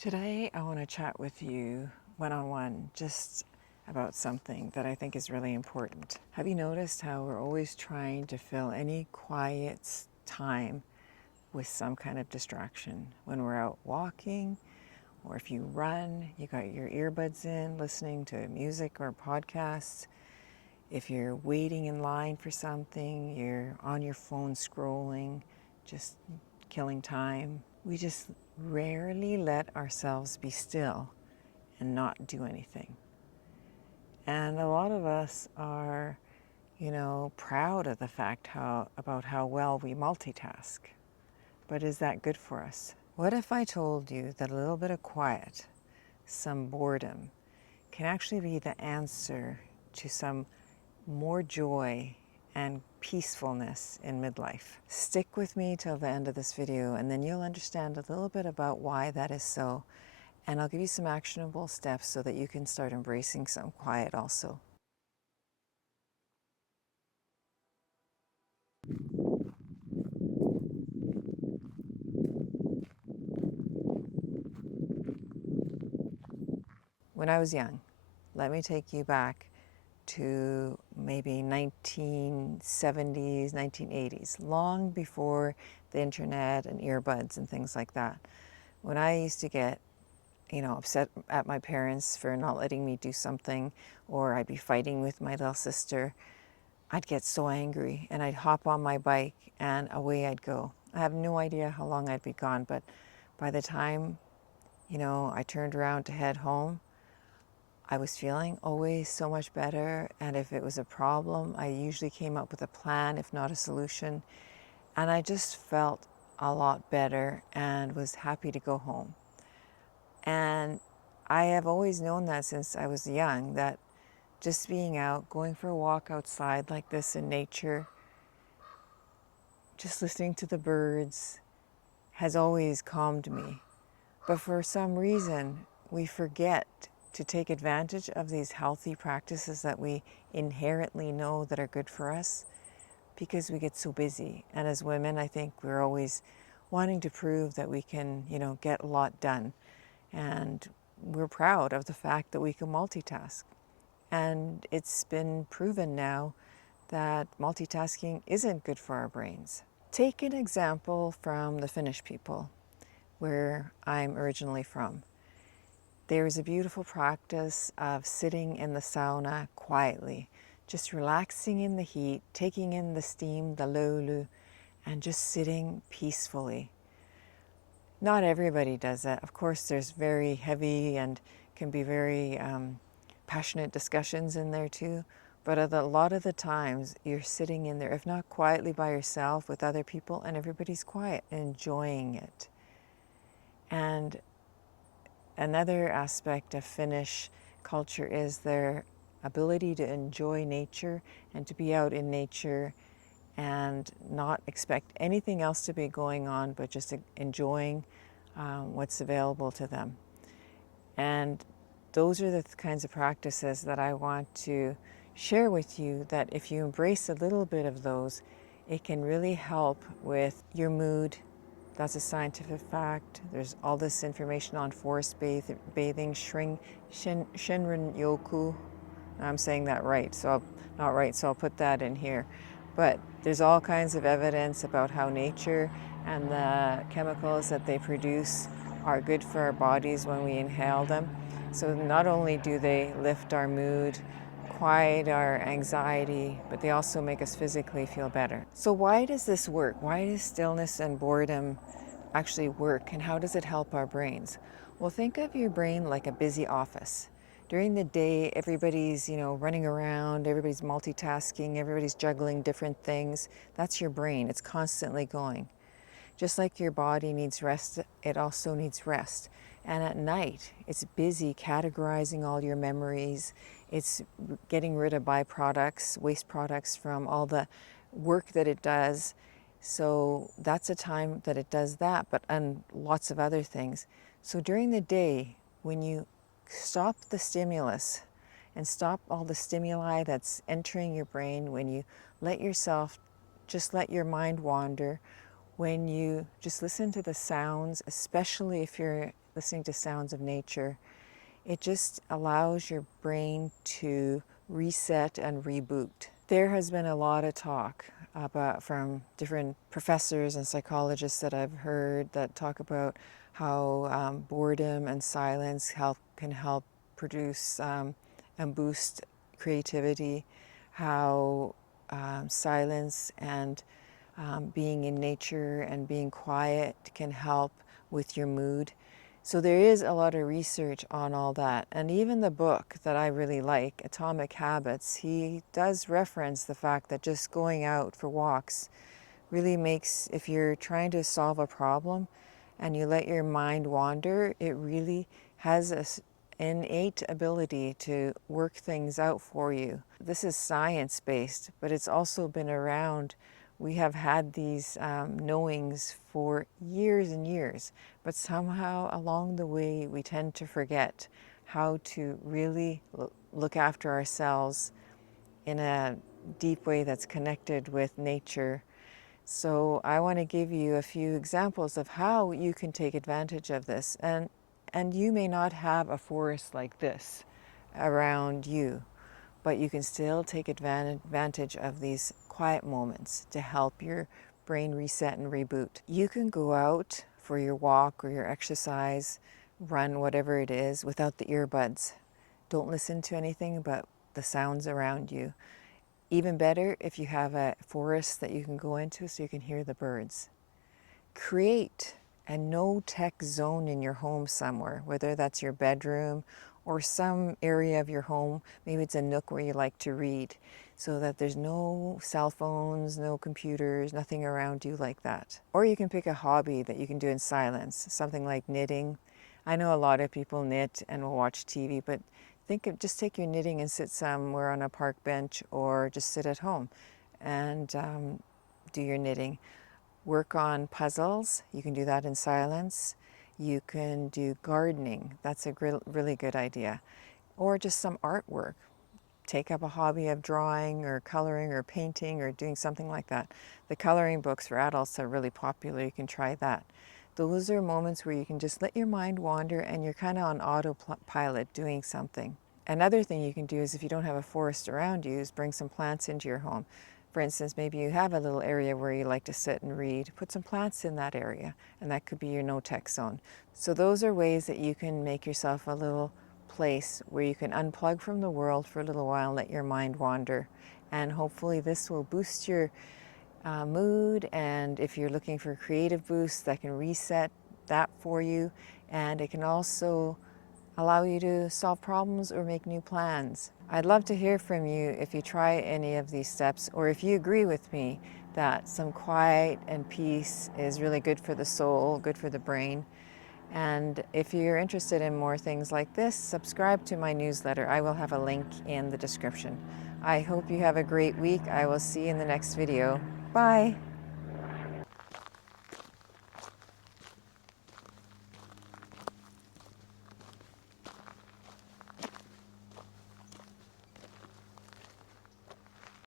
Today, I want to chat with you one-on-one just about something that I think is really important. Have you noticed how we're always trying to fill any quiet time with some kind of distraction? When we're out walking, or if you run, you got your earbuds in listening to music or podcasts. If you're waiting in line for something, you're on your phone scrolling, just killing time. We just rarely let ourselves be still and not do anything. And a lot of us are, proud of the fact about how well we multitask. But is that good for us? What if I told you that a little bit of quiet, some boredom, can actually be the answer to some more joy and peacefulness in midlife? Stick with me till the end of this video and then you'll understand a little bit about why that is so. And I'll give you some actionable steps so that you can start embracing some quiet also. When I was young, let me take you back to maybe 1970s, 1980s, long before the internet and earbuds and things like that. When I used to get upset at my parents for not letting me do something, or I'd be fighting with my little sister, I'd get so angry and I'd hop on my bike and away I'd go. I have no idea how long I'd be gone, but by the time, I turned around to head home, I was feeling always so much better. And if it was a problem, I usually came up with a plan, if not a solution. And I just felt a lot better and was happy to go home. And I have always known that since I was young, that just being out, going for a walk outside like this in nature, just listening to the birds has always calmed me. But for some reason, we forget to take advantage of these healthy practices that we inherently know that are good for us because we get so busy. And as women, I think we're always wanting to prove that we can, get a lot done. And we're proud of the fact that we can multitask. And it's been proven now that multitasking isn't good for our brains. Take an example from the Finnish people, where I'm originally from. There is a beautiful practice of sitting in the sauna quietly, just relaxing in the heat, taking in the steam, the löyly, and just sitting peacefully. Not everybody does that. Of course, there's very heavy and can be very passionate discussions in there too. But a lot of the times you're sitting in there, if not quietly by yourself, with other people, and everybody's quiet, enjoying it. And another aspect of Finnish culture is their ability to enjoy nature and to be out in nature and not expect anything else to be going on, but just enjoying what's available to them. And those are the kinds of practices that I want to share with you, that if you embrace a little bit of those, it can really help with your mood. That's a scientific fact. There's all this information on forest bathing, Shinrin Yoku. I'm saying that right, not right, so I'll put that in here. But there's all kinds of evidence about how nature and the chemicals that they produce are good for our bodies when we inhale them. So not only do they lift our mood, quiet our anxiety, but they also make us physically feel better. So why does this work? Why does stillness and boredom actually work, and how does it help our brains? Well, think of your brain like a busy office. During the day, everybody's, running around, everybody's multitasking, everybody's juggling different things. That's your brain. It's constantly going. Just like your body needs rest, it also needs rest. And at night, it's busy categorizing all your memories. It's getting rid of byproducts, waste products from all the work that it does. So that's a time that it does that, and lots of other things. So during the day, when you stop the stimulus and stop all the stimuli that's entering your brain, when you just let your mind wander, when you just listen to the sounds, especially if you're listening to sounds of nature, it just allows your brain to reset and reboot. There has been a lot of talk about from different professors and psychologists that I've heard that talk about how boredom and silence can help produce and boost creativity, how silence and being in nature and being quiet can help with your mood. So there is a lot of research on all that. And even the book that I really like, Atomic Habits, he does reference the fact that just going out for walks really makes, if you're trying to solve a problem and you let your mind wander, it really has an innate ability to work things out for you. This is science-based, but it's also been around. We have had these knowings for years and years, but somehow along the way we tend to forget how to really look after ourselves in a deep way that's connected with nature. So I want to give you a few examples of how you can take advantage of this. And you may not have a forest like this around you, but you can still take advantage of these quiet moments to help your brain reset and reboot. You can go out for your walk or your exercise, run, whatever it is, without the earbuds. Don't listen to anything but the sounds around you. Even better if you have a forest that you can go into so you can hear the birds. Create a no-tech zone in your home somewhere, whether that's your bedroom or some area of your home. Maybe it's a nook where you like to read, so that there's no cell phones, no computers, nothing around you like that. Or you can pick a hobby that you can do in silence, something like knitting. I know a lot of people knit and will watch TV, but just take your knitting and sit somewhere on a park bench or just sit at home and do your knitting. Work on puzzles. You can do that in silence. You can do gardening. That's a really good idea. Or just some artwork. Take up a hobby of drawing or coloring or painting or doing something like that. The coloring books for adults are really popular. You can try that. Those are moments where you can just let your mind wander and you're kind of on autopilot doing something. Another thing you can do is, if you don't have a forest around you, is bring some plants into your home. For instance, maybe you have a little area where you like to sit and read. Put some plants in that area, and that could be your no-tech zone. So those are ways that you can make yourself a little place where you can unplug from the world for a little while, let your mind wander. And hopefully this will boost your mood, and if you're looking for creative boosts, that can reset that for you, and it can also allow you to solve problems or make new plans. I'd love to hear from you if you try any of these steps, or if you agree with me that some quiet and peace is really good for the soul, good for the brain. And if you're interested in more things like this, subscribe to my newsletter. I will have a link in the description. I hope you have a great week. I will see you in the next video. Bye.